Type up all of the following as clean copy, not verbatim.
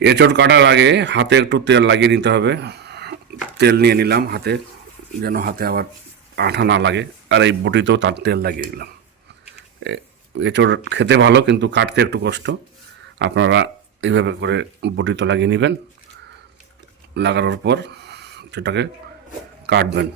এঁচড় কাটার আগে হাতে একটু তেল লাগিয়ে নিতে হবে। তেল নিয়ে নিলাম হাতে, যেন হাতে আবার আঠা না লাগে। আর এই বটিতেও তার তেল লাগিয়ে দিলাম। এঁচড় খেতে ভালো, কিন্তু কাটতে একটু কষ্ট। আপনারা এইভাবে করে বটিতে লাগিয়ে নেবেন। লাগানোর পর সেটাকে কাটবেন।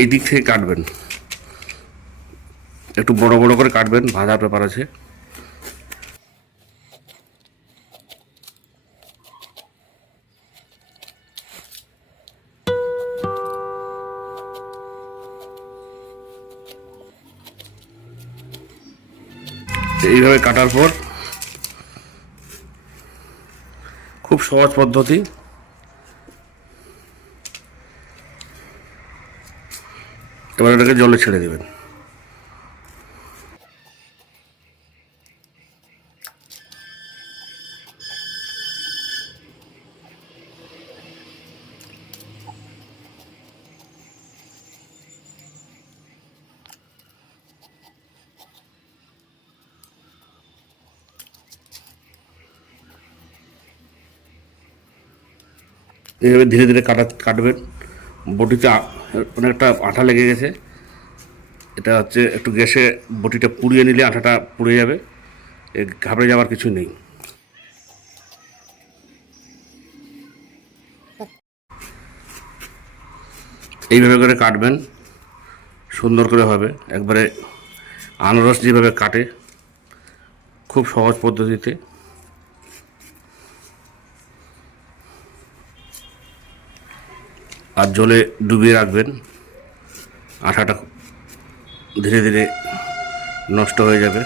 এই দিক থেকে কাটবেন, একটু বড় বড় করে কাটবেন, ভাজার ব্যাপার আছে। এইভাবে কাটার পর খুব সহজ পদ্ধতি, এবার এটাকে জলে ছেড়ে দেবেন। এইভাবে ধীরে ধীরে কাটবেন। বটিতে অনেকটা আঠা লেগে গেছে, এটা হচ্ছে একটু গ্যাসে বটিটা পুড়িয়ে নিলে আঠাটা পুড়ে যাবে। ঘাবড়ে যাওয়ার কিছু নেই। এইভাবে করে কাটবেন, সুন্দর করে হবে একবারে। আনারস যেভাবে কাটে খুব সহজ পদ্ধতিতে। আর জলে ডুবিয়ে রাখবেন, আঠাটা ধীরে ধীরে নষ্ট হয়ে যাবে।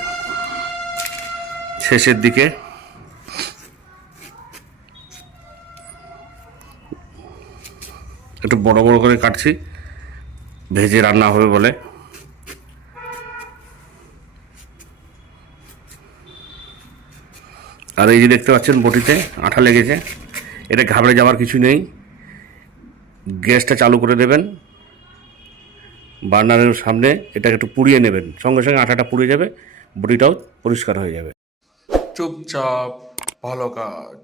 শেষের দিকে একটু বড় বড় করে কাটছি, ভেজে রান্না হবে বলে। আর এই যে দেখতে পাচ্ছেন বটিতে আঠা লেগেছে, এটা ঘাবড়ে যাওয়ার কিছু নেই। গ্যাসটা চালু করে দেবেন, বার্নারের সামনে এটাকে একটু পুড়িয়ে নেবেন, সঙ্গে সঙ্গে আঠাটা পুড়ে যাবে, বটিটাও পরিষ্কার হয়ে যাবে। চুপচাপ ভালো কাজ।